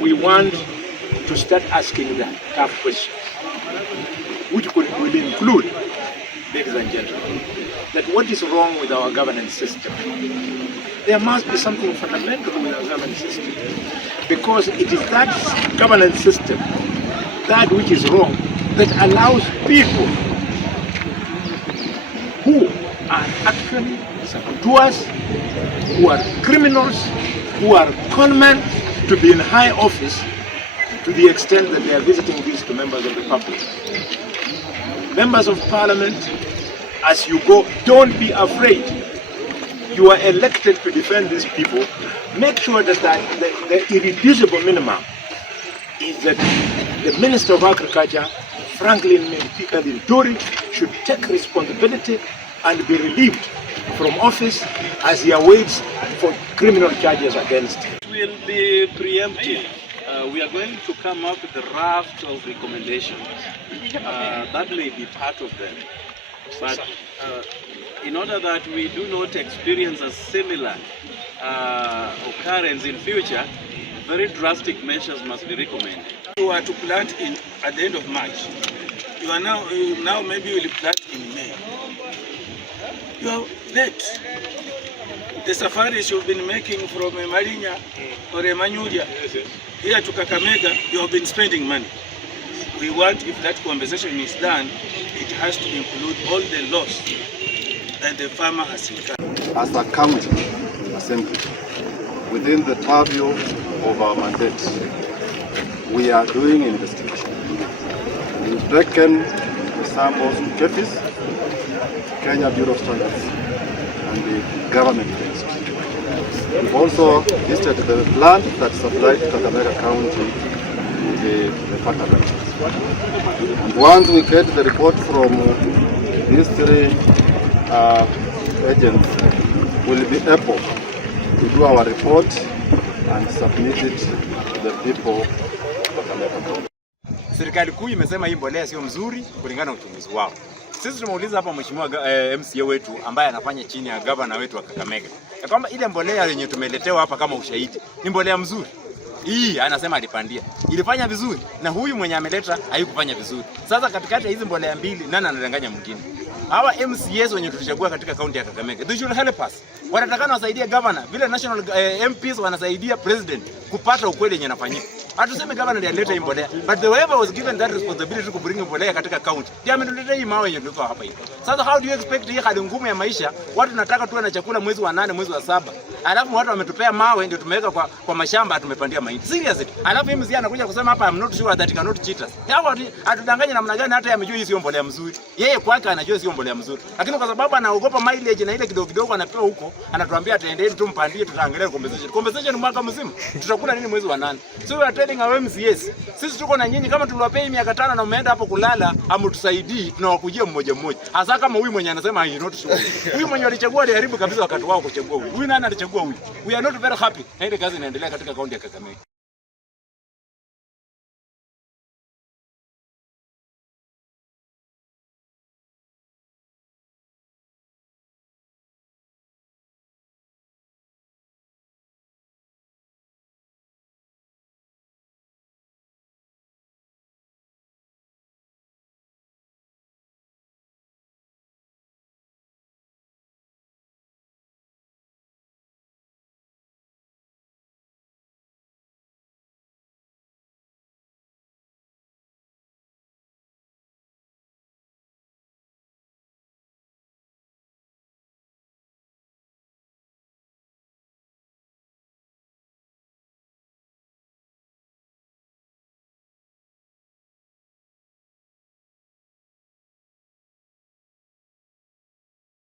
We want to start asking the tough questions, which will include, ladies and gentlemen, that what is wrong with our governance system? There must be something fundamental with our governance system, because it is that governance system, that which is wrong, that allows people who are actually saboteurs, who are criminals, who are conmen, to be in high office to the extent that they are visiting these to members of the public. Members of Parliament, as you go, don't be afraid. You are elected to defend these people. Make sure that the irreducible minimum is that the Minister of Agriculture, Franklin Nturi, should take responsibility and be relieved from office as he awaits for criminal charges against him. It will be preemptive. We are going to come up with a raft of recommendations. That may be part of them. But in order that we do not experience a similar occurrence in future, very drastic measures must be recommended. You are to plant at the end of March. You are now maybe you will plant in May. You are late. The safaris you've been making from Marinya or Emanyulia here to Kakamega, you have been spending money. We want, if that conversation is done, it has to include all the loss that the farmer has incurred. As a county assembly, within the purview of our mandate, we are doing investigation. We've taken the samples to KEPHIS, Kenya Bureau of Standards, and the government based. We've also visited the plant that supplied Kakamega County with the fertilizers. And once we get the report from these three agents, we'll be able to do our report and submit it to the people of Kakamega County. Serikali kuu imesema hii mbolea sio mzuri kulingana na uchunguzi wao. Sisi tumeuliza hapa mheshimiwa MCA wetu ambaye anafanya chini ya governor wetu wa Kakamega, ya kwamba ile mbolea yenye tumeletewa hapa kama ushahidi ni mbolea mzuri. Hii anasema alipandia, ilifanya vizuri, na huyu mwenye ameleta haikufanya vizuri. Sasa katikati ya hizi mbolea mbili, nani anadanganya mwingine? Hawa MCAs wenye tulichagua katika kaunti ya Kakamega, they should help us. Wanatakana wasaidie governor vile national MPs wanasaidia president kupata ukweli yenye inafanyika. Hatuseme governor ndiye alileta hii mbolea, but the whoever was given that responsibility to bring mbolea katika county, ndiye ameleta hii mawe yenye tulikuwa hapa hivi. Sasa how do you expect hii hali ngumu ya maisha, watu tunataka tuwe na chakula mwezi wa 8, mwezi wa 7, alafu watu wametupea mawe ndio tumeweka kwa mashamba tumepandia mahindi. Seriously. Alafu MCA anakuja kusema hapa I'm not sure that he cannot cheat us. Hapo atudanganya namna gani? Hata amejua hii sio mbolea mzuri. Yeye kwake anajua sio mbolea mzuri. Lakini kwa sababu anaogopa mileage na ile kidogo kidogo anapewa huko, anatuambia ataendelea tumpandie, tutaangalia compensation. Compensation mwaka mzima. Tutakula nini mwezi wa 8? So we are telling our MCAs, sisi tuko na nyinyi, kama tuliwapea miaka 5 na umeenda hapo kulala, hamtusaidii, tunawakujia mmoja mmoja. Hasa kama huyu mwenye anasema he not sure. Huyu mwenye alichagua aliharibu kabisa wakati wao kuchagua huyu. Huyu nani alichagua huyu? We are not very happy. Na ile kazi inaendelea katika kaunti ya Kakamega.